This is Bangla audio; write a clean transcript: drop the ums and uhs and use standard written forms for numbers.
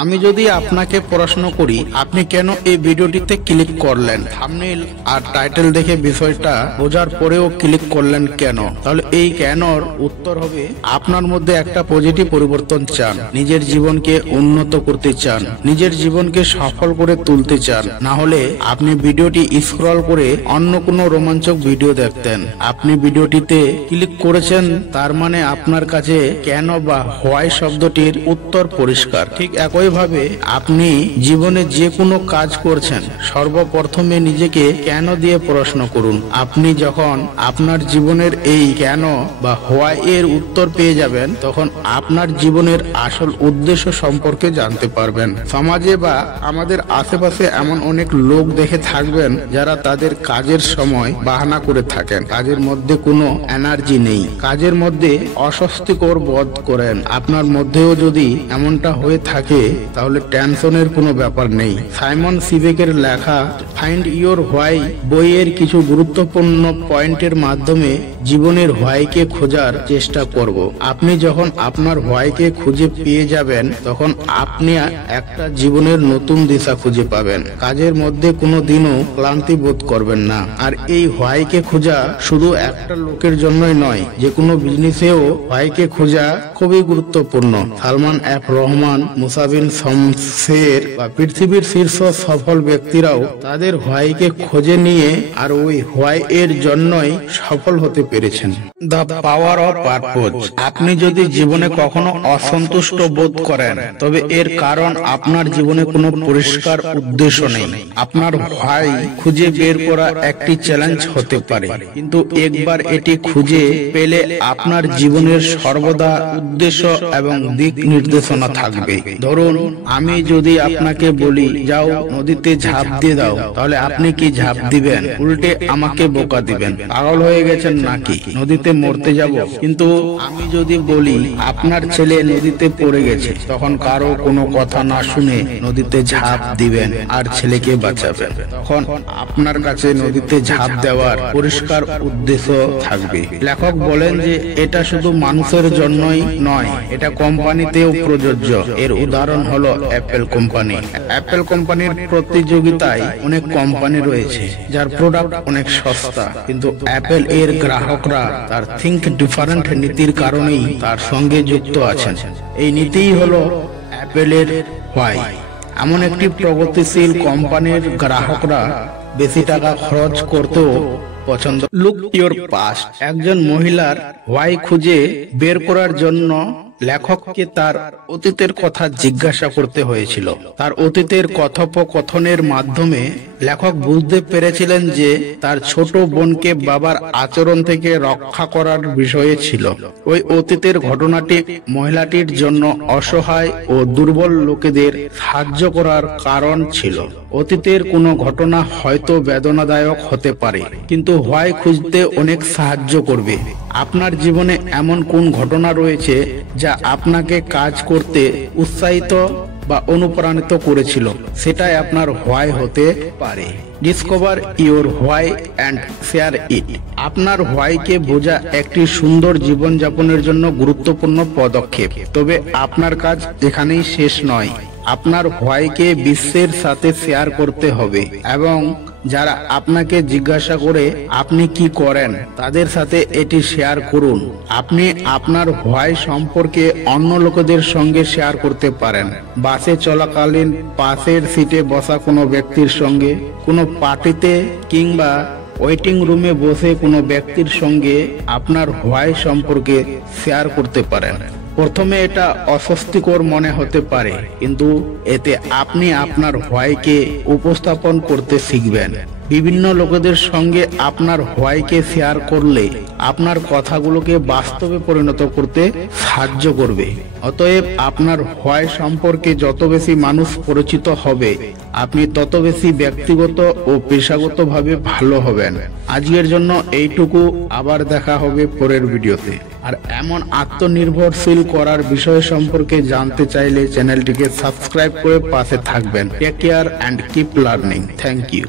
আমি যদি আপনাকে প্রশ্ন করি আপনি কেন এই ভিডিওটিতে ক্লিক করলেন, থাম্বনেল আর টাইটেল দেখে বিষয়টা বোঝার পরেও ক্লিক করলেন কেন, তাহলে এই কেনর উত্তর হবে আপনার মধ্যে একটা পজিটিভ পরিবর্তন চান, নিজের জীবনকে উন্নত করতে চান, নিজের জীবনকে সফল করে তুলতে চান। না হলে আপনি ভিডিওটি স্ক্রল করে অন্য কোনো রোমাঞ্চক ভিডিও দেখতেন। আপনি ভিডিওটিতে ক্লিক করেছেন, তার মানে আপনার কাছে কেন বা হোয়াই শব্দটির উত্তর পরিষ্কার। ঠিক একইভাবে আপনি জীবনে যে কোনো কাজ করছেন, সর্বপ্রথমে নিজেকে কেন দিয়ে প্রশ্ন করুন। আপনি যখন আপনার জীবনের এই কেন বা হোয়াই এর উত্তর পেয়ে যাবেন, তখন আপনার জীবনের আসল উদ্দেশ্য সম্পর্কে জানতে পারবেন। সমাজে বা আমাদের আশেপাশে এমন অনেক লোক দেখে থাকবেন যারা তাদের কাজের সময় বাহানা করে থাকেন, কাজের মধ্যে কোনো এনার্জি নেই, কাজের মধ্যে অস্বস্তিকর বোধ করেন। আপনার মধ্যেও যদি এমনটা হয়ে থাকে তাহলে টেনশনের কোনো ব্যাপার নেই। সাইমন সিবেকের লেখা ফাইন্ড ইওর হোয়াই বইয়ের কিছু গুরুত্বপূর্ণ পয়েন্টের মাধ্যমে জীবনের হোয়াইকে খোঁজার চেষ্টা করব। আপনি যখন আপনার হোয়াইকে খুঁজে পেয়ে যাবেন, তখন আপনি একটা জীবনের নতুন দিশা খুঁজে পাবেন। কাজের মধ্যে কোনো দিনও ক্লান্তি বোধ করবেন না। আর এই হোয়াইকে খোঁজা শুধু একটা লোকের জন্যই নয়, যে কোনো বিজনেসেও হোয়াইকে খোঁজা খুবই গুরুত্বপূর্ণ। সালমান এফ রহমান, মুসাবিন শমসের বা পৃথিবীর শীর্ষ সফল ব্যক্তিরাও তাদের হোয়াইকে খুঁজে নিয়ে আর ওই হোয়াই এর জন্যই সফল হতে পেরেছেন। The power of purpose. আপনি যদি জীবনে কখনো অসন্তুষ্ট বোধ করেন, তবে এর কারণ আপনার জীবনে কোনো পরিষ্কার উদ্দেশ্য নেই। আপনার হোয়াই খুঁজে বের করা একটি চ্যালেঞ্জ হতে পারে, কিন্তু একবার এটি খুঁজে পেলে আপনার জীবনের সর্বদা উদ্দেশ্য এবং দিক নির্দেশনা থাকবে। ধরুন, আমি যদি আপনাকে বলি যাও নদীতে ঝাঁপ দিয়ে দাও, তাহলে আপনি কি ঝাঁপ দিবেন? উল্টে আমাকে বোকা দিবেন, পাগল হয়ে গেছেন নাকি, নদীতে মরতে যাব? কিন্তু আমি যদি বলি আপনার ছেলে নদীতে পড়ে গেছে, তখন কারো কোনো কথা না শুনে নদীতে ঝাঁপ দিবেন আর ছেলেকে বাঁচাবেন। তখন আপনার কাছে নদীতে ঝাঁপ দেওয়ার পরিষ্কার উদ্দেশ্য থাকবে। লেখক বলেন যে এটা শুধু মানুষের জন্যই নয়, এটা কোম্পানিতেও প্রযোজ্য। এর উদাহরণ হলো অ্যাপেল কোম্পানি। অ্যাপেল কোম্পানির প্রতিযোগিতায় অনেক কোম্পানি রয়েছে যার প্রোডাক্ট অনেক সস্তা, কিন্তু অ্যাপেল এর গ্রাহকরা তার থিঙ্ক ডিফারেন্ট নীতির কারণেই তার সঙ্গে যুক্ত আছেন। এই নীতিই হলো অ্যাপেলের হোয়াই। এমন একটি প্রগতিশীল কোম্পানির গ্রাহকরা বেশি টাকা খরচ করতেও পছন্দ। Look your past. একজন মহিলার হোয়াই খুঁজে বের করার জন্য লেখককে তার অতীতের কথা জিজ্ঞাসা করতে হয়েছিল। তার অতীতের কথোপকথনের মাধ্যমে লেখক বুঝতে পেরেছিলেন যে তার ছোট বোনকে বাবার আচরণ থেকে রক্ষা করার বিষয়ে ছিল। ওই অতীতের ঘটনাটি মহিলাটির জন্য অসহায় ও দুর্বল লোকেদের সাহায্য করার কারণ ছিল। অতীতের কোনো ঘটনা হয়তো বেদনাদায়ক হতে পারে, কিন্তু হোয়াই খুঁজতে অনেক সাহায্য করবে। আপনার জীবনে এমন কোন ঘটনা রয়েছে যা আপনাকে কাজ করতে উৎসাহিত বা অনুপ্রাণিত করেছিল? সেটাই আপনার হোয়াই হতে পারে। Discover your why and share it. আপনার হোয়াইকে বোঝা একটি সুন্দর জীবনযাপনের জন্য গুরুত্বপূর্ণ পদক্ষেপ। তবে আপনার কাজ এখানেই শেষ নয়। আপনার হোয়াইকে বিশ্বের সাথে শেয়ার করতে হবে, এবং যারা আপনাকে জিজ্ঞাসা করে আপনি কি করেন, তাদের সাথে এটি শেয়ার করুন। আপনি আপনার হোয়াই সম্পর্কে অন্য লোকেদের সঙ্গে শেয়ার করতে পারেন। বাসে চলাকালীন পাশের সিটে বসা কোনো ব্যক্তির সঙ্গে, কোনো পার্টিতে, কিংবা ওয়েটিং রুমে বসে কোনো ব্যক্তির সঙ্গে আপনার হোয়াই সম্পর্কে শেয়ার করতে পারেন। প্রথমে এটা অস্বস্তিকর মনে হতে পারে, কিন্তু এতে আপনি আপনার হোয়াইকে উপস্থাপন করতে শিখবেন। বিভিন্ন লোকেদের সঙ্গে আপনার হোয়াইকে শেয়ার করলে আপনার কথাগুলোকে বাস্তবে পরিণত করতে সাহায্য করবে। অতএব আপনার হোয়াই সম্পর্কে যত বেশি মানুষ পরিচিত হবে, আপনি তত বেশি ব্যক্তিগত ও পেশাগতভাবে ভালো হবেন। আজকের জন্য এইটুকু, আবার দেখা হবে পরের ভিডিওতে। আর এমন আত্মনির্ভরশীল করার বিষয় সম্পর্কে জানতে চাইলে চ্যানেলটিকে সাবস্ক্রাইব করে পাশে থাকবেন। Take care and keep learning. Thank you.